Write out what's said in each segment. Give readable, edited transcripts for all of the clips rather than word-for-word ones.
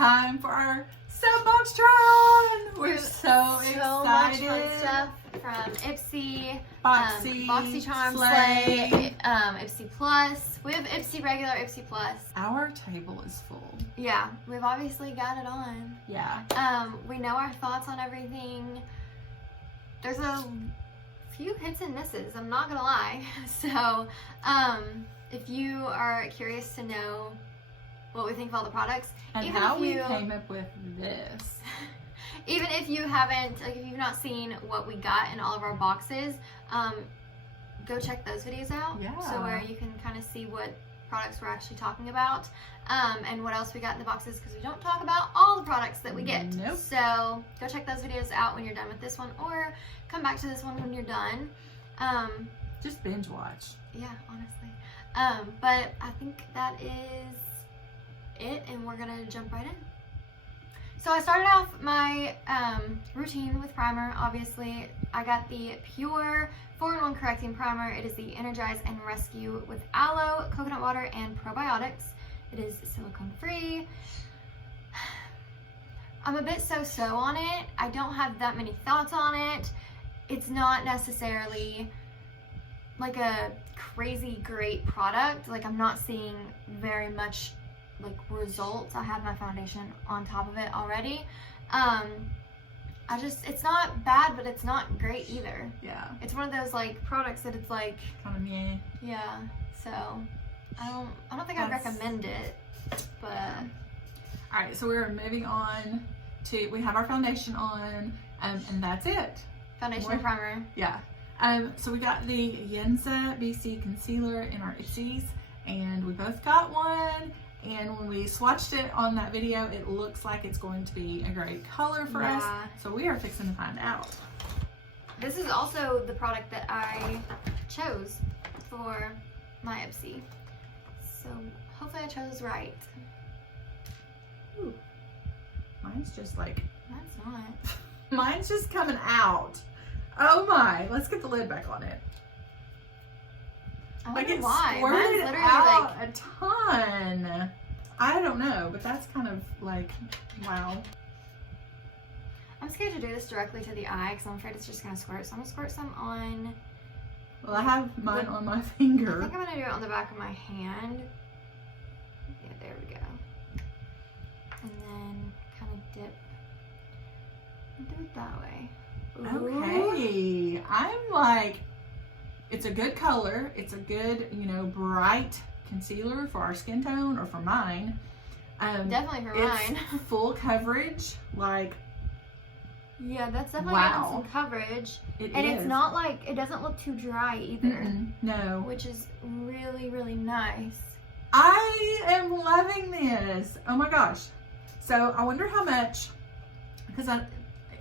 time for our soapbox try-on. We're so excited. So much fun stuff from Ipsy, Boxy, boxycharm, Slay, Ipsy Plus. We have Ipsy regular, Ipsy Plus. Our table is full. Yeah, we've obviously got it on. Yeah. We know our thoughts on everything. There's a few hits and misses, I'm not gonna lie. So, if you are curious to know what we think of all the products, And even how if we you, came up with this. even if you haven't, like if you've not seen what we got in all of our boxes, go check those videos out. Yeah. So where you can kind of see what products we're actually talking about, and what else we got in the boxes, because we don't talk about all the products that we get. Nope. So go check those videos out when you're done with this one, or come back to this one when you're done. Just binge watch. Yeah, honestly. But I think that is it, and we're gonna jump right in. So I started off my routine with primer. Obviously, I got the Pure 4-in-1 Correcting Primer. It is the Energize and Rescue with aloe, coconut water, and probiotics. It is silicone free. I'm a bit so-so on it. I don't have that many thoughts on it. It's not necessarily like a crazy great product. Like, I'm not seeing very much like results. I have my foundation on top of it already. It's not bad, but it's not great either. Yeah. It's one of those like products that it's like Kind of meh. yeah. So I don't think I'd recommend it, but All right, so we're moving on to, we have our foundation on, and that's it. foundation and primer. Yeah. So we got the Yenza BC concealer in our Ipsies, and we both got one. And when we swatched it on that video, it looks like it's going to be a great color for us. So we are fixing to find out. This is also the product that I chose for my Ipsy. So hopefully I chose right. Ooh. Mine's just like, That's not. mine's just coming out. Oh my, let's get the lid back on it. I Like wonder it's why. Mine's squirted literally out like a ton. I don't know, but that's kind of like, wow. I'm scared to do this directly to the eye because I'm afraid it's just gonna squirt. So I'm gonna squirt some on. Well, I have mine on my I finger. think I'm gonna do it on the back of my hand. Yeah, there we go. And then kind of dip. Do it that way. Ooh. Okay, I'm like, it's a good color. It's a good, you know, bright concealer for our skin tone, or for mine. Definitely for mine. It's full coverage, like. Yeah, that's definitely Wow. some coverage. It And is. it's not like, it doesn't look too dry either. No. Which is really, really nice. I am loving this. Oh my gosh. So I wonder how much, because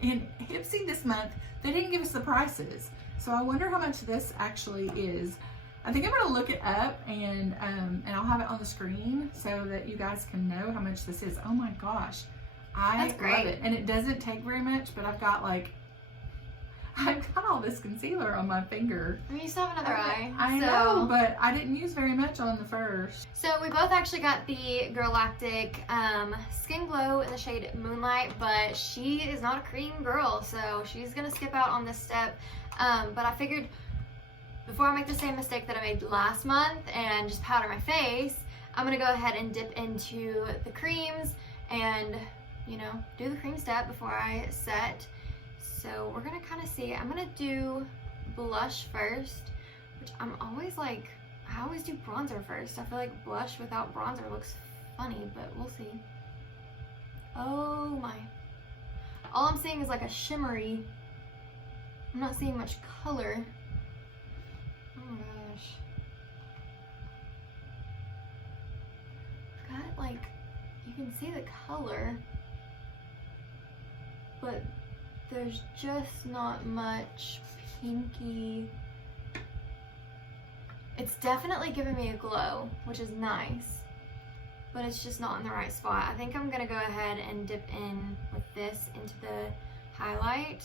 in Ipsy this month, they didn't give us the prices. So I wonder how much this actually is. I think I'm gonna look it up, and I'll have it on the screen so that you guys can know how much this is. Oh my gosh. That's great. Love it. And it doesn't take very much, but I've got all this concealer on my finger. I mean, you still have another eye. I know, but I didn't use very much on the first. So we both actually got the Girl Lactic Skin Glow in the shade Moonlight, but she is not a cream girl, so she's gonna skip out on this step. But I figured before I make the same mistake that I made last month and just powder my face, I'm gonna go ahead and dip into the creams and, you know, do the cream step before I set. So we're gonna kind of see. I'm gonna do blush first, which I'm always like, I always do bronzer first. I feel like blush without bronzer looks funny, but we'll see. Oh my. All I'm seeing is like a shimmery. I'm not seeing much color. Oh my gosh. I've got like, you can see the color, but there's just not much pinky. It's definitely giving me a glow, which is nice, but it's just not in the right spot. I think I'm gonna go ahead and dip in with this into the highlight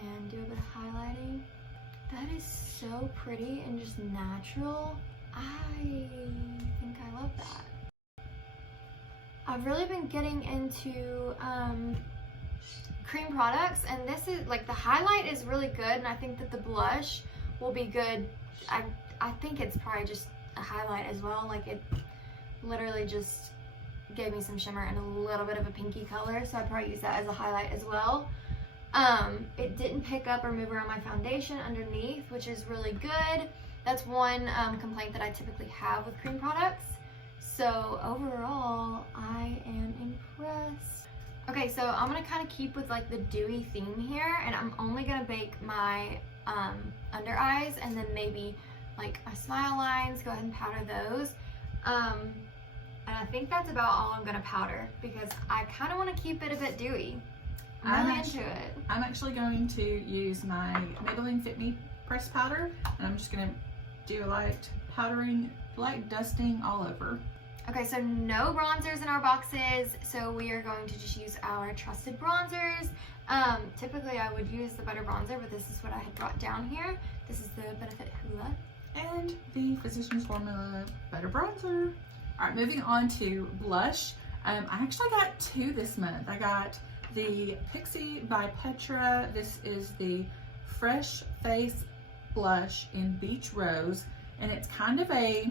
and do a bit of highlighting. That is so pretty and just natural. I think I love that. I've really been getting into cream products, and this is like the highlight is really good, and I think that the blush will be good. I think it's probably just a highlight as well. Like it literally just gave me some shimmer and a little bit of a pinky color, so I'd probably use that as a highlight as well. It didn't pick up or move around my foundation underneath, which is really good. That's one complaint that I typically have with cream products. So overall, I am impressed. Okay, so I'm gonna kind of keep with like the dewy theme here, and I'm only gonna bake my under eyes and then maybe like my smile lines, go ahead and powder those. And I think that's about all I'm gonna powder because I kind of want to keep it a bit dewy. I'm really into it. I'm actually going to use my Maybelline Fit Me pressed powder, and I'm just gonna do a light powdering, light dusting all over. Okay, so no bronzers in our boxes, so we are going to just use our trusted bronzers. Typically I would use the Butter Bronzer, but this is what I had brought down here. This is the Benefit Hoola. And the Physicians Formula Butter Bronzer. All right, moving on to blush. I actually got two this month. I got the Pixie by Petra. This is the Fresh Face Blush in Beach Rose, and it's kind of a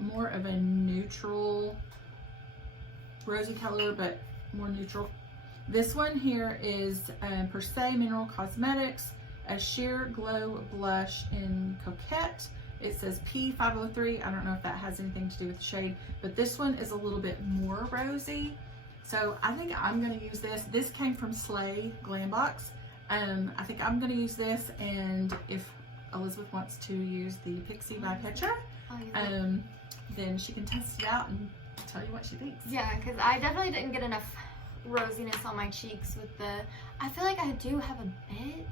more of a neutral rosy color, but more neutral. This one here is Per Se Mineral Cosmetics, a sheer glow blush in Coquette. It says P503. I don't know if that has anything to do with the shade, but this one is a little bit more rosy. So I think I'm gonna use this. This came from Slay Glam Box. I think I'm gonna use this, and if Elizabeth wants to use the Pixie by Petra, then she can test it out and tell you what she thinks. Yeah, because I definitely didn't get enough rosiness on my cheeks with the, I feel like I do have a bit.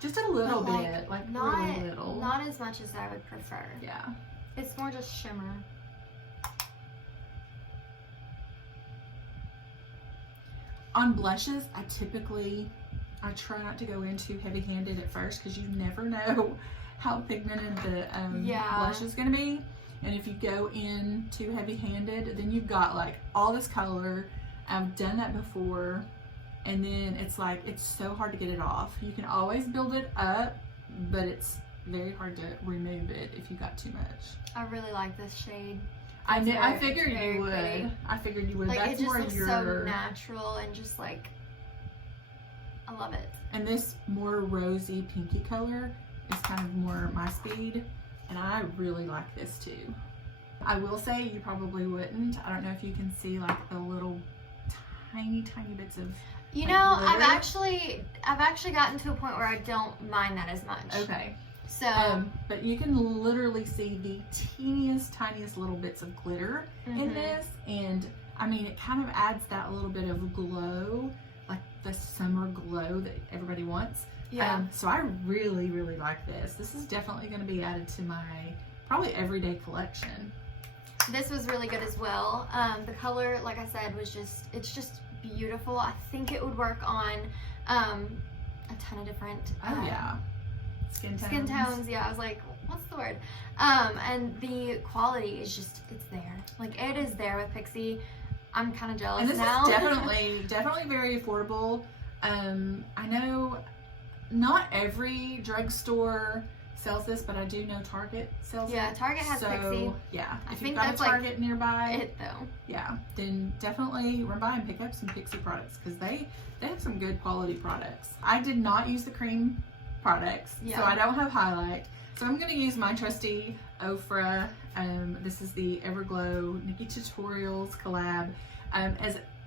Just a little like, bit, like not, really little. Not as much as I would prefer. Yeah. It's more just shimmer. On blushes, I try not to go in too heavy-handed at first because you never know how pigmented the blush is going to be. And if you go in too heavy-handed, then you've got like all this color. I've done that before, and then it's like it's so hard to get it off. You can always build it up, but it's very hard to remove it if you got too much. I really like this shade. I figured you would. Pretty. I figured you would. Like, That's it just more looks so natural and just like, I love it. And this more rosy pinky color is kind of more my speed, and I really like this too. I will say you probably wouldn't. I don't know if you can see like the little tiny bits of, you like, know, glitter. I've actually gotten to a point where I don't mind that as much. Okay. So but you can literally see the tiniest little bits of glitter in this, and I mean it kind of adds that little bit of glow, like the summer glow that everybody wants. Yeah. So I really like this. This is definitely going to be added to my probably everyday collection. This was really good as well. The color, like I said, it's just beautiful. I think it would work on a ton of different skin tones. Yeah, I was like, what's the word? And the quality is just, it's there. Like, it is there with Pixie. I'm kind of jealous now. And this is definitely very affordable. I know not every drugstore sells this, but I do know Target sells it. Yeah, Target has Pixie. Yeah, if you've got a Target nearby, it though. Yeah, then definitely run by and pick up some Pixie products because they have some good quality products. I did not use the cream products, so I don't have highlight. So I'm going to use my trusty Ofra. This is the Everglow Nikki Tutorials collab.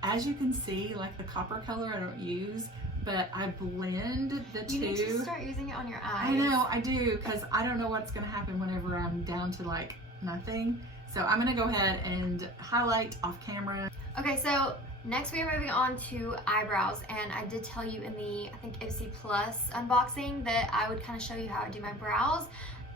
As you can see, like the copper color I don't use, but I blend the two. You need to start using it on your eyes. I know, I do, because I don't know what's going to happen whenever I'm down to like nothing. So I'm going to go ahead and highlight off camera. Okay, so next we are moving on to eyebrows, and I did tell you in the, I think, Ipsy Plus unboxing that I would kind of show you how I do my brows.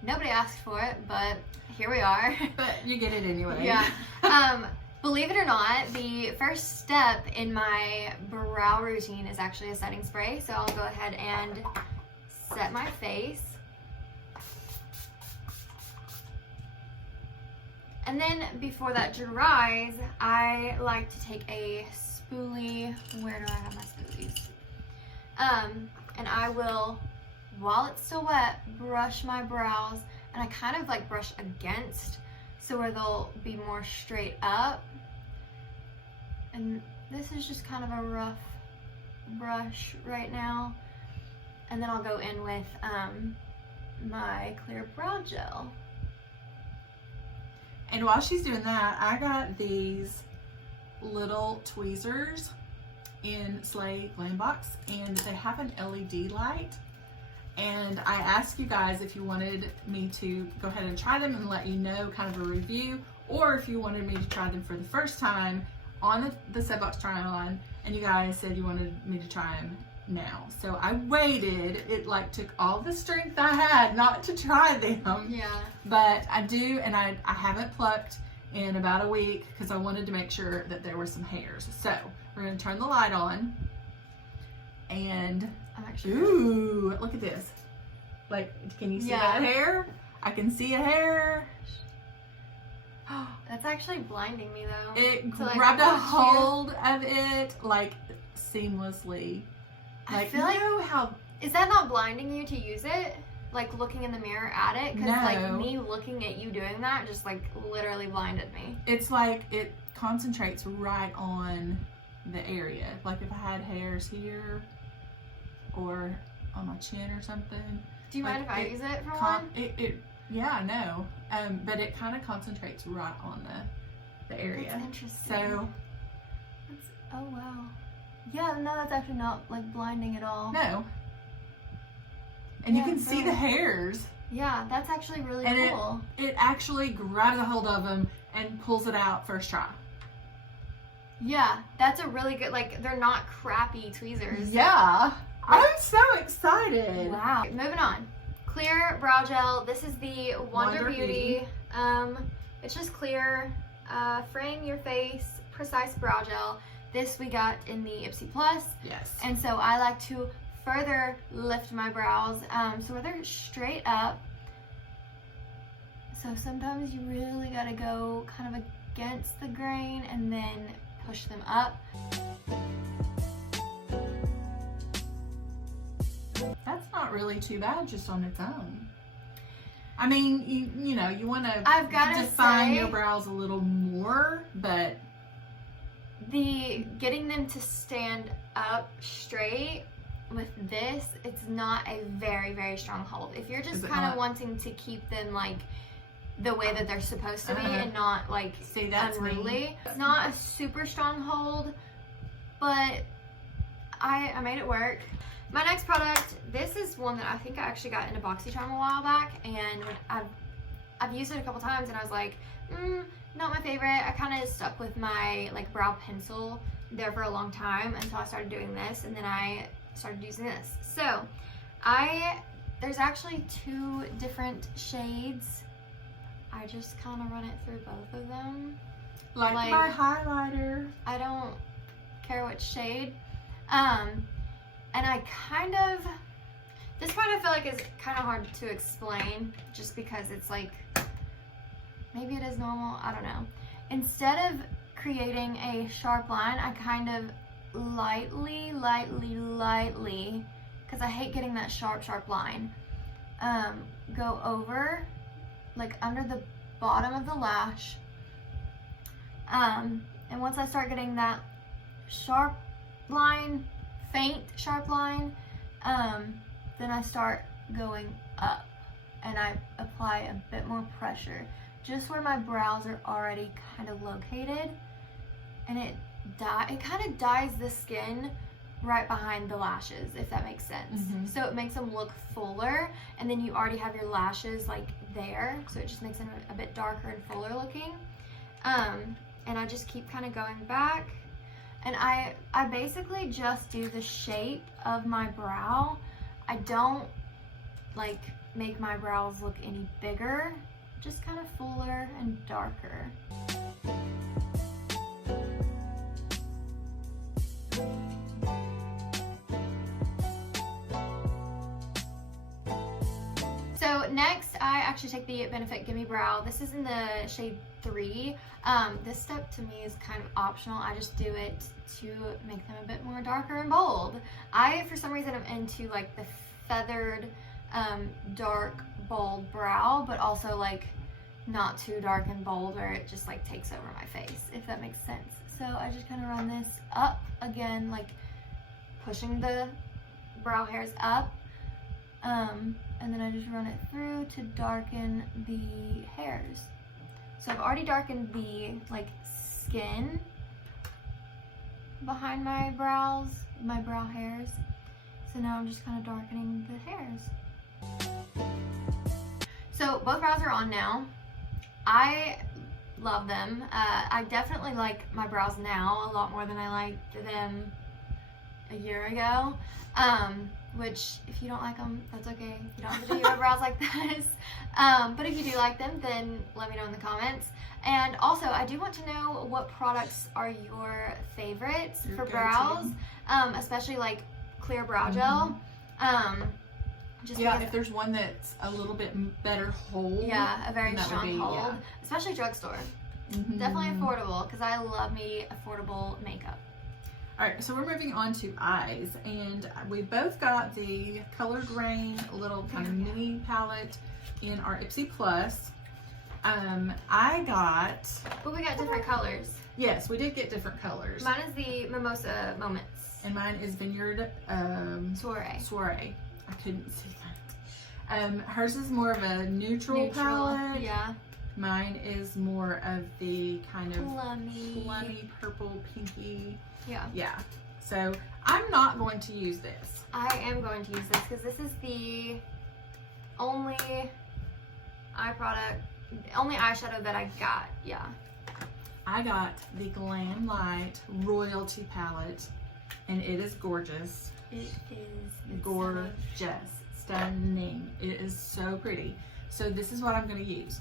Nobody asked for it, but here we are. But you get it anyway. Yeah. Believe it or not, the first step in my brow routine is actually a setting spray. So I'll go ahead and set my face. And then before that dries, I like to take a spoolie. Where do I have my spoolies? And I will, while it's still wet, brush my brows, and I kind of like brush against, so where they'll be more straight up. And this is just kind of a rough brush right now. And then I'll go in with my clear brow gel. And while she's doing that, I got these little tweezers in Slay Glam Box, and they have an LED light. And I asked you guys if you wanted me to go ahead and try them and let you know kind of a review, or if you wanted me to try them for the first time on the set box try on, and you guys said you wanted me to try them now. So I waited. It like took all the strength I had not to try them. Yeah. But I do, and I haven't plucked in about a week because I wanted to make sure that there were some hairs. So we're gonna turn the light on, and I'm actually. ooh, look at this. Like, can you see that hair? I can see a hair. That's actually blinding me though. It So, like, grabbed a watch hold of it like seamlessly. I Like, feel you like- know how Is that not blinding you to use it? Like looking in the mirror at it? Because like No. me looking at you doing that just like literally blinded me. it's like it concentrates right on the area. Like if I had hairs here or on my chin or something. Do you Like, mind if I it use it for one? Yeah, no. But it kind of concentrates right on the area. That's interesting. So Oh wow. Yeah, no, that's actually not like blinding at all. no. And Yeah, you can see no. the hairs. Yeah, that's actually really And cool. It actually grabs a hold of them and pulls it out first try. Yeah, that's a really good, like, they're not crappy tweezers. Yeah. I'm so excited. Wow. Moving on. Clear brow gel. This is the Wonder Wonder Beauty. It's just clear, frame your face, precise brow gel. This we got in the Ipsy Plus. Yes. And so I like to further lift my brows, so where they're straight up. So sometimes you really gotta go kind of against the grain and then push them up. That's not really too bad just on its own. I mean, you know, you want to I've gotta define say- your brows a little more, but Getting them to stand up straight with this, it's not a very, very strong hold. If you're Is just it kind of not? wanting to keep them like the way that they're supposed to be and not like see, that's me. unruly. It's not a super strong hold, but I made it work. My next product, this is one that I think I actually got in a boxycharm a while back, and I've used it a couple times and I was like, not my favorite. I kind of stuck with my like brow pencil there for a long time until I started doing this, and then I started using this. So there's actually 2 different shades. I just kind of run it through both of them. Like my highlighter. I don't care which shade. And I this part I feel like is kind of hard to explain just because it's like, maybe it is normal, I don't know. Instead of creating a sharp line, I kind of lightly, because I hate getting that sharp line, go over, like under the bottom of the lash. And once I start getting that sharp line, faint sharp line, then I start going up and I apply a bit more pressure just where my brows are already kind of located, and it kind of dyes the skin right behind the lashes, if that makes sense. So it makes them look fuller, and then you already have your lashes like there, so it just makes them a bit darker and fuller looking. And I just keep kind of going back, and I basically just do the shape of my brow. I don't like make my brows look any bigger, just kind of fuller and darker. So next I actually take the Benefit Gimme Brow. This is in the shade 3. This step to me is kind of optional. I just do it to make them a bit more darker and bold. I, for some reason, am into like the feathered, dark, bold brow, but also like not too dark and bold where it just like takes over my face, if that makes sense. So I just kind of run this up again, like pushing the brow hairs up, and then I just run it through to darken the hairs. So I've already darkened the like skin behind my brows, my brow hairs. So now I'm just kind of darkening the hairs. So both brows are on now. I love them. I definitely like my brows now a lot more than I liked them a year ago. Which, if you don't like them, that's okay. You don't have to do your brows like this. But if you do like them, then let me know in the comments. And also, I do want to know what products are your favorites for brows, especially like clear brow gel. Just yeah, if there's one that's a little bit better hold. Yeah, a very strong hold, yeah. Especially drugstore. Definitely affordable, because I love me affordable makeup. Alright, so we're moving on to eyes, and we both got the Color Grain little kind of mini palette in our Ipsy Plus. I got... But we got different colors. Yes, we did get different colors. Mine is the Mimosa Moments. And mine is Vineyard Soiree. Soiree. I couldn't see that. Hers is more of a neutral palette. Yeah. Mine is more of the kind of plummy purple, pinky. Yeah. Yeah. So I'm not going to use this. I am going to use this because this is the only eyeshadow that I got. Yeah. I got the Glam Light Royalty palette, and it is gorgeous. It is gorgeous, stunning. It is so pretty. So this is what I'm going to use.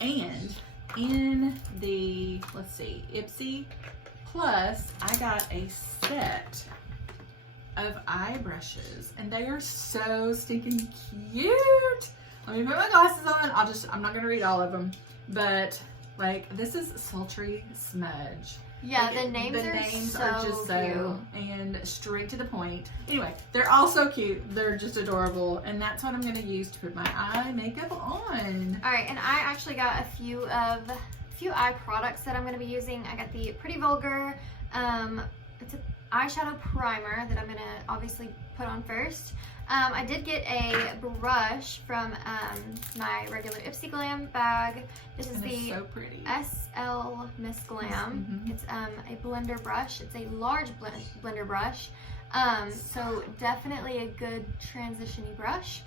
And in the, let's see, Ipsy Plus, I got a set of eye brushes, and they are so stinking cute. Let me put my glasses on. I'm not going to read all of them, but like this is Sultry Smudge. Yeah, like, the names are just so cute and straight to the point. Anyway, they're all so cute. They're just adorable, and that's what I'm going to use to put my eye makeup on. All right, and I actually got a few eye products that I'm going to be using. I got the Pretty Vulgar. It's an eyeshadow primer that I'm going to obviously put on first. I did get a brush from my regular Ipsy Glam bag. This is the so pretty. SL Miss Glam. It's a blender brush. It's a large blender brush. So definitely a good transition-y brush.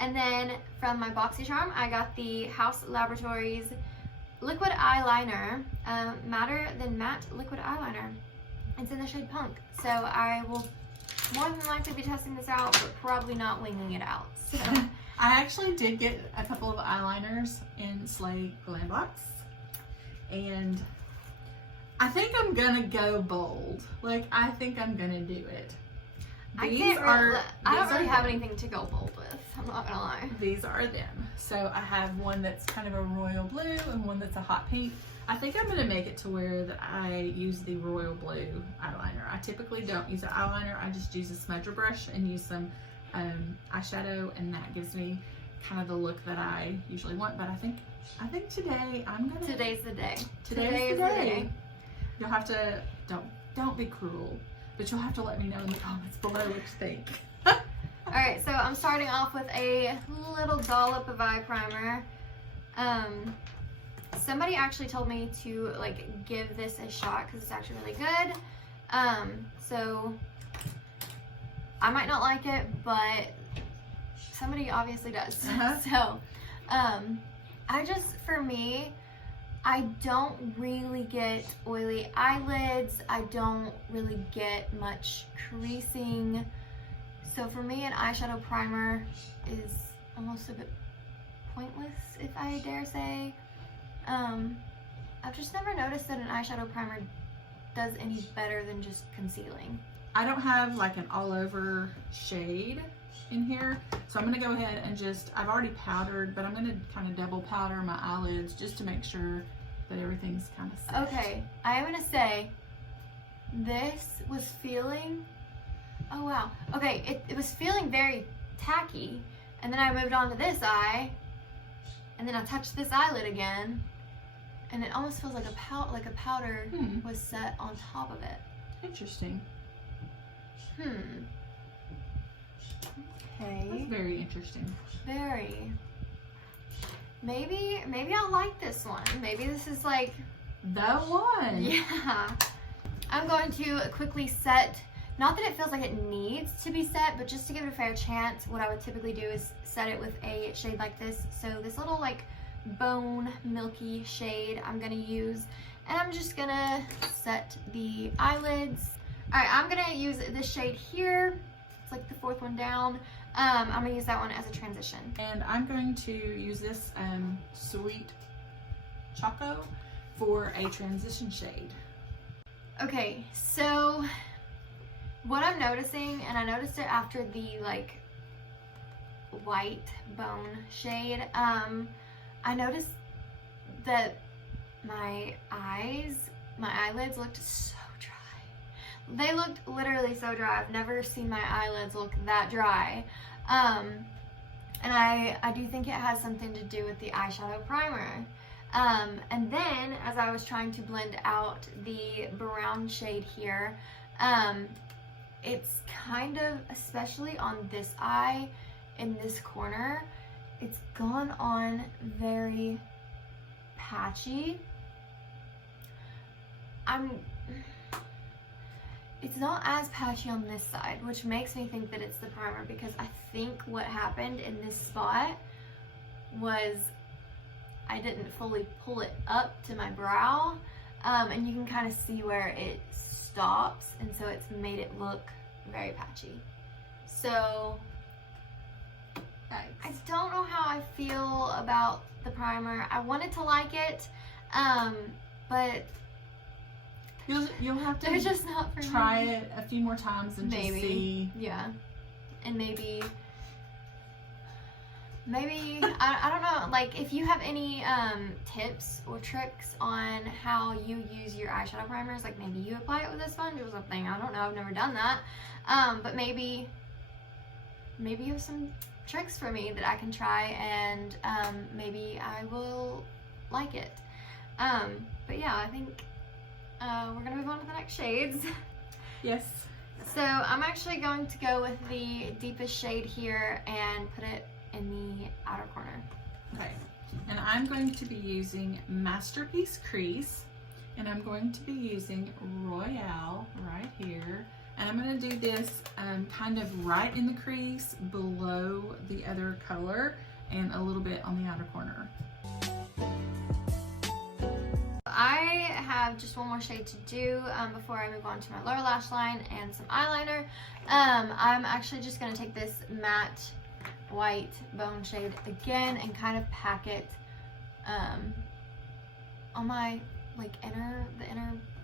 And then from my boxycharm, I got the House Laboratories liquid eyeliner, Matter Than Matte liquid eyeliner. It's in the shade Punk. So I will more than likely be testing this out, but probably not winging it out. So I actually did get a couple of eyeliners in Slay Glam Box, and I think I'm gonna go bold. Like, I think I'm gonna do it. I don't really have anything to go bold with. I'm not gonna lie. These are them. So I have one that's kind of a royal blue and one that's a hot pink. I think I'm gonna make it to where that I use the royal blue eyeliner. I typically don't use an eyeliner. I just use a smudger brush and use some eyeshadow, and that gives me kind of the look that I usually want. But I think today I'm gonna. Today's the day. Today is the day. You'll have to don't be cruel, but you'll have to let me know in the comments below what you think. Alright, so I'm starting off with a little dollop of eye primer. Somebody actually told me to like give this a shot because it's actually really good. So I might not like it, but somebody obviously does. So for me, I don't really get oily eyelids. I don't really get much creasing. So for me, an eyeshadow primer is almost a bit pointless, if I dare say. I've just never noticed that an eyeshadow primer does any better than just concealing. I don't have like an all over shade, in here. So I'm gonna go ahead and just, I've already powdered, but I'm gonna kind of double powder my eyelids just to make sure that everything's kind of set. Okay, I am gonna say, this was feeling, oh wow. Okay, it was feeling very tacky, and then I moved on to this eye, and then I touched this eyelid again, and it almost feels like a powder was set on top of it. Interesting. Okay. That's very interesting. Very. Maybe I'll like this one. Maybe this is like the one. Yeah. I'm going to quickly set, not that it feels like it needs to be set, but just to give it a fair chance, what I would typically do is set it with a shade like this. So this little like bone milky shade I'm gonna use, and I'm just gonna set the eyelids. All right, I'm gonna use this shade here. It's like the fourth one down. I'm gonna use that one as a transition. And I'm going to use this Sweet Choco for a transition shade. Okay, so what I'm noticing, and I noticed it after the like white bone shade, I noticed that my eyelids looked so dry. They looked literally so dry. I've never seen my eyelids look that dry. And I do think it has something to do with the eyeshadow primer. And then as I was trying to blend out the brown shade here, it's kind of, especially on this eye, in this corner, it's gone on very patchy. It's not as patchy on this side, which makes me think that it's the primer, because I think what happened in this spot was I didn't fully pull it up to my brow, and you can kind of see where it stops, and so it's made it look very patchy. So I don't know how I feel about the primer. I wanted to like it, but You'll have to they're just not for try me. it a few more times and Maybe. just see. Yeah, and maybe I don't know, like if you have any tips or tricks on how you use your eyeshadow primers, like maybe you apply it with a sponge or something. I don't know, I've never done that, but maybe you have some tricks for me that I can try, and maybe I will like it. But yeah, I think we're gonna move on to the next shades. Yes. So I'm actually going to go with the deepest shade here and put it in the outer corner. Okay. And I'm going to be using Masterpiece Crease, and I'm going to be using Royale right here. And I'm going to do this kind of right in the crease below the other color and a little bit on the outer corner. I have just one more shade to do before I move on to my lower lash line and some eyeliner. I'm actually just going to take this matte white bone shade again and kind of pack it on my like the inner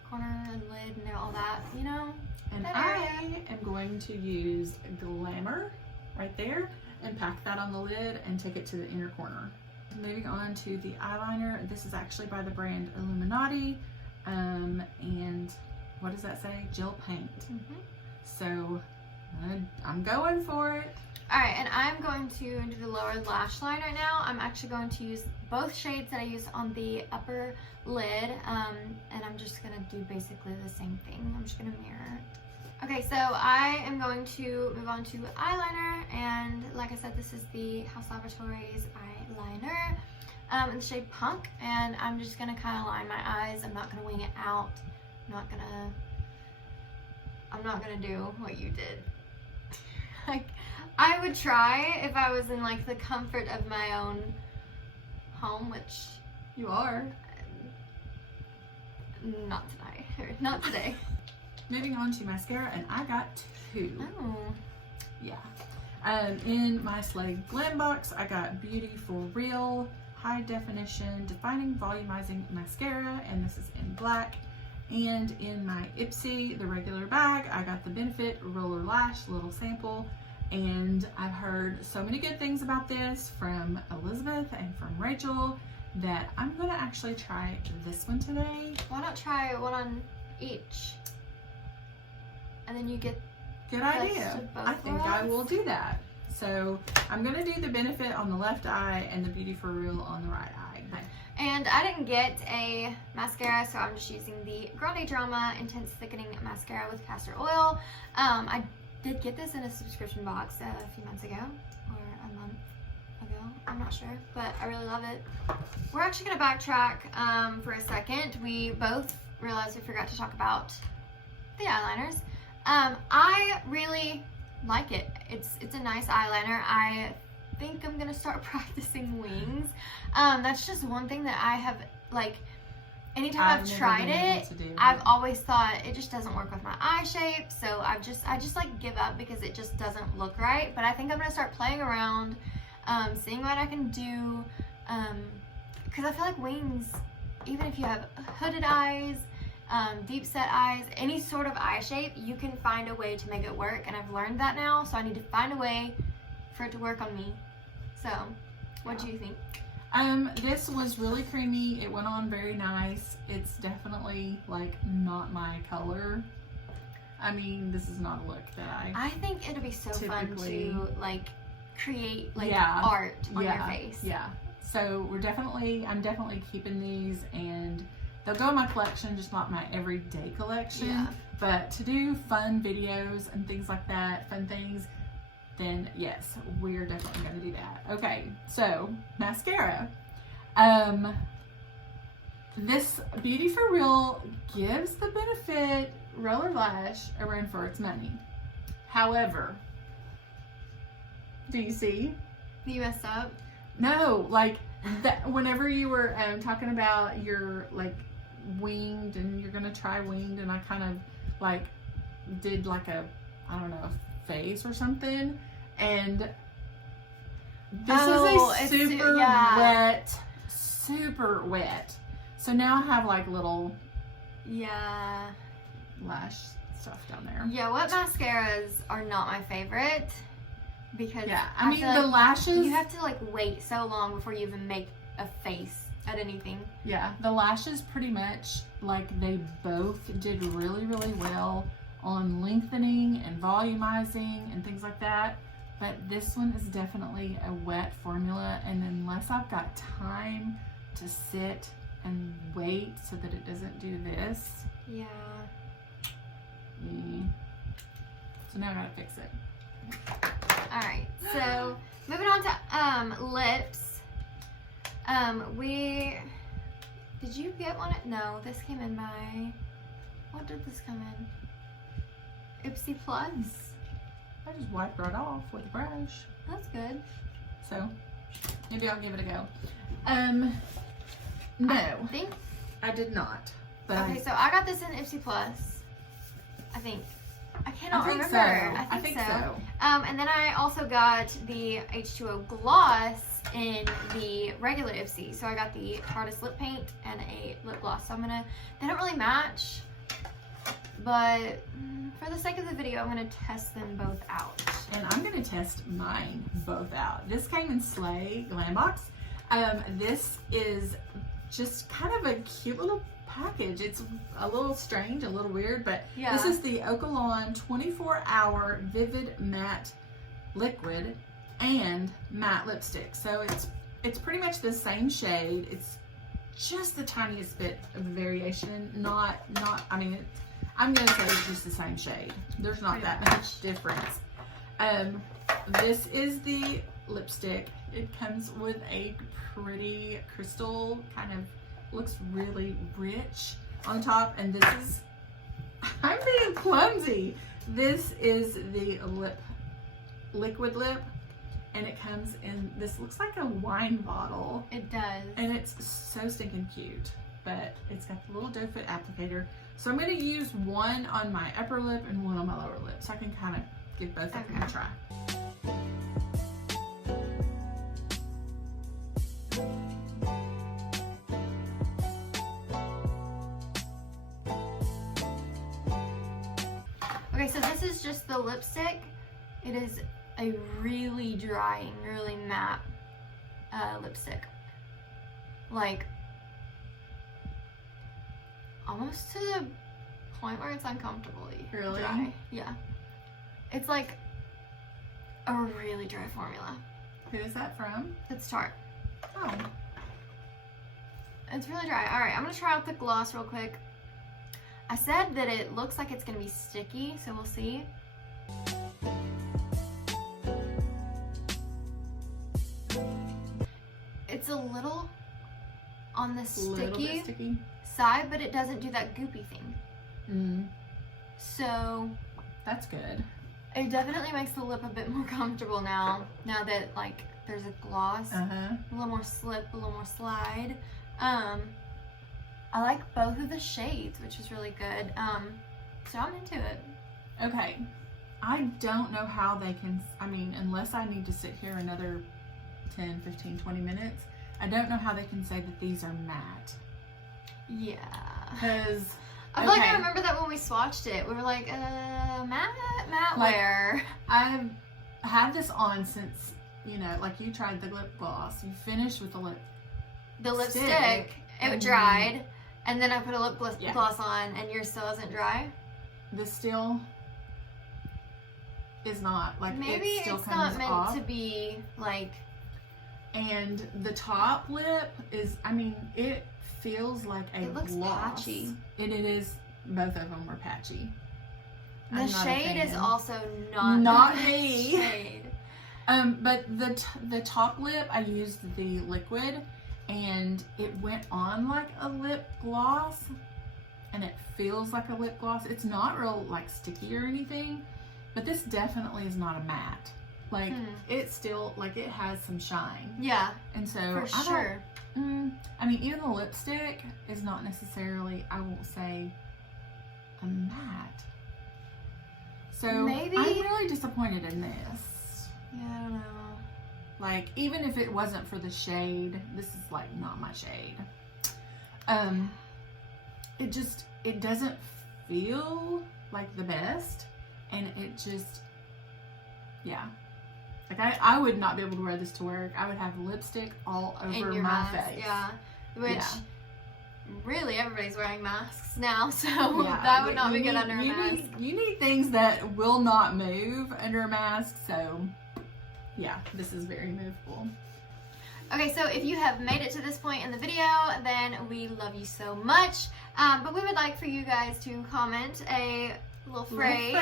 corner and lid and all that, you know. And I am going to use Glamour right there and pack that on the lid and take it to the inner corner. Moving on to the eyeliner. This is actually by the brand Illuminati, and what does that say? Gel paint. So I'm going for it. Alright, and I'm going to do the lower lash line right now. I'm actually going to use both shades that I used on the upper lid, and I'm just going to do basically the same thing. I'm just going to mirror it. Okay, so I am going to move on to eyeliner, and like I said, this is the House Laboratories eyeliner in the shade Punk, and I'm just going to kind of line my eyes. I'm not going to wing it out. I'm not going to do what you did. Like, I would try if I was in like the comfort of my own home, which you are. Not tonight, or not today. Moving on to mascara, and I got two. Oh. Yeah. In my Slade Glam box, I got Beauty for Real High Definition Defining Volumizing Mascara, and this is in black. And in my Ipsy, the regular bag, I got the Benefit Roller Lash Little Sample, And I've heard so many good things about this from Elizabeth and from Rachel that I'm gonna actually try this one today. Why not try one on each? And then you get good idea. I think I will do that. So I'm gonna do the Benefit on the left eye and the Beauty for Real on the right eye. And I didn't get a mascara, so I'm just using the Grande Drama Intense Thickening Mascara with castor oil. I did get this in a subscription box a few months ago, or a month ago, I'm not sure, but I really love it. We're actually gonna backtrack for a second. We both realized we forgot to talk about the eyeliners. I really like it. It's a nice eyeliner. I think I'm gonna start practicing wings. That's just one thing that I have, like, anytime I've tried it, I've always thought it just doesn't work with my eye shape, so I just like give up because it just doesn't look right. But I think I'm gonna start playing around, seeing what I can do, because I feel like wings, even if you have hooded eyes, deep set eyes, any sort of eye shape, you can find a way to make it work, and I've learned that now, so I need to find a way for it to work on me. So, what do you think? This was really creamy. It went on very nice. It's definitely like not my color. I mean, this is not a look that I think it'll be so fun to like create like yeah, art on your face. Yeah. So I'm definitely keeping these, and they'll go in my collection, just not my everyday collection. Yeah. But to do fun videos and things like that, fun things, then yes, we're definitely going to do that. Okay, so mascara. This Beauty for Real gives the Benefit Roller Lash a run for its money. However, do you see? You messed up? No, like that. Whenever you were talking about your like winged, and you're gonna try winged, and I kind of like did like a, I don't know, a face or something, and this is a super wet. So now I have like little lash stuff down there. Yeah, wet mascaras are not my favorite because I mean the lashes, you have to like wait so long before you even make a face at anything. Yeah, the lashes pretty much like they both did really well on lengthening and volumizing and things like that. But this one is definitely a wet formula, and unless I've got time to sit and wait so that it doesn't do this. Yeah. So now I gotta fix it. Alright, so moving on to lips. Did you get one? No, this came in by, what did this come in? Ipsy Plus. I just wiped right off with a brush. That's good. So maybe I'll give it a go. No, I did not. But okay, so I got this in Ipsy Plus. I think. I cannot remember. I think so. And then I also got the H2O gloss in the regular Ipsy. So I got the hardest lip paint and a lip gloss. So they don't really match, but for the sake of the video, I'm gonna test them both out. And I'm gonna test mine both out. This came in Slay Glam Box. This is just kind of a cute little package. It's a little strange, a little weird, but this is the Okalon 24-hour Vivid Matte Liquid and Matte Lipstick. So it's pretty much the same shade. It's just the tiniest bit of variation. I mean, I'm gonna say it's just the same shade. There's not that much difference. This is the lipstick. It comes with a pretty crystal, kind of looks really rich on top, and this is, I'm being clumsy. This is the liquid lip, and it comes in, this looks like a wine bottle. It does. And it's so stinking cute, but it's got the little doe foot applicator. So I'm gonna use one on my upper lip and one on my lower lip, so I can kind of give both of them a try. Okay, so this is just the lipstick. It is a really drying, really matte lipstick. Like, almost to the point where it's uncomfortably Really? dry. Yeah. It's like a really dry formula. Who is that from? It's Tarte. Oh. It's really dry. Alright, I'm going to try out the gloss real quick. I said that it looks like it's going to be sticky, so we'll see. It's a little on the sticky side, but it doesn't do that goopy thing. Mm. So That's good. it definitely makes the lip a bit more comfortable now that like there's a gloss. Uh-huh. A little more slip, a little more slide. I like both of the shades, which is really good. So I'm into it. Okay. I don't know how they can, I mean, unless I need to sit here another 10, 15, 20 minutes, I don't know how they can say that these are matte. Yeah. Because I feel like I remember that when we swatched it. We were like, matte Like, wear. I've had this on since, you know, like you tried the lip gloss. You finished with the lipstick, it dried, and then I put a lip gloss on, and yours still isn't dry. This still is not. Like, maybe it still it's comes not meant off. to be like. And the top lip is, I mean, it feels like a It looks gloss. patchy. And it is, both of them were patchy. The I'm not a shade is fan. also not Not the me. shade. But the top lip, I used the liquid, and it went on like a lip gloss, and it feels like a lip gloss. It's not real like sticky or anything, but this definitely is not a matte. Like, it's still, like, it has some shine. Yeah. And so, For sure. I mean, even the lipstick is not necessarily, I won't say, a matte. So, Maybe. I'm really disappointed in this. Yeah, I don't know. Like, even if it wasn't for the shade, this is, like, not my shade. It doesn't feel like the best. And it just, yeah. Like, I would not be able to wear this to work. I would have lipstick all over my face. Yeah. Which, really, everybody's wearing masks now, so Yeah, that would not be good under a mask. You need things that will not move under a mask, so yeah, this is very movable. Okay, so if you have made it to this point in the video, then we love you so much. But we would like for you guys to comment a little phrase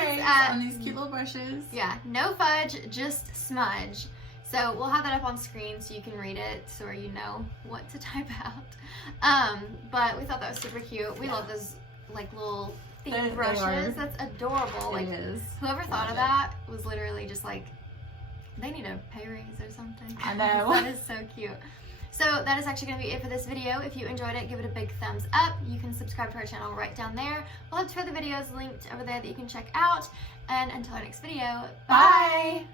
on these cute little brushes. Yeah, no fudge, just smudge. So we'll have that up on screen so you can read it so you know what to type out. But we thought that was super cute. We love those like little themed brushes. That's adorable. Like, it is. Whoever thought of that was literally just like, they need a pay raise or something. I know. That is so cute. So that is actually going to be it for this video. If you enjoyed it, give it a big thumbs up. You can subscribe to our channel right down there. We'll have 2 other videos linked over there that you can check out. And until our next video, bye!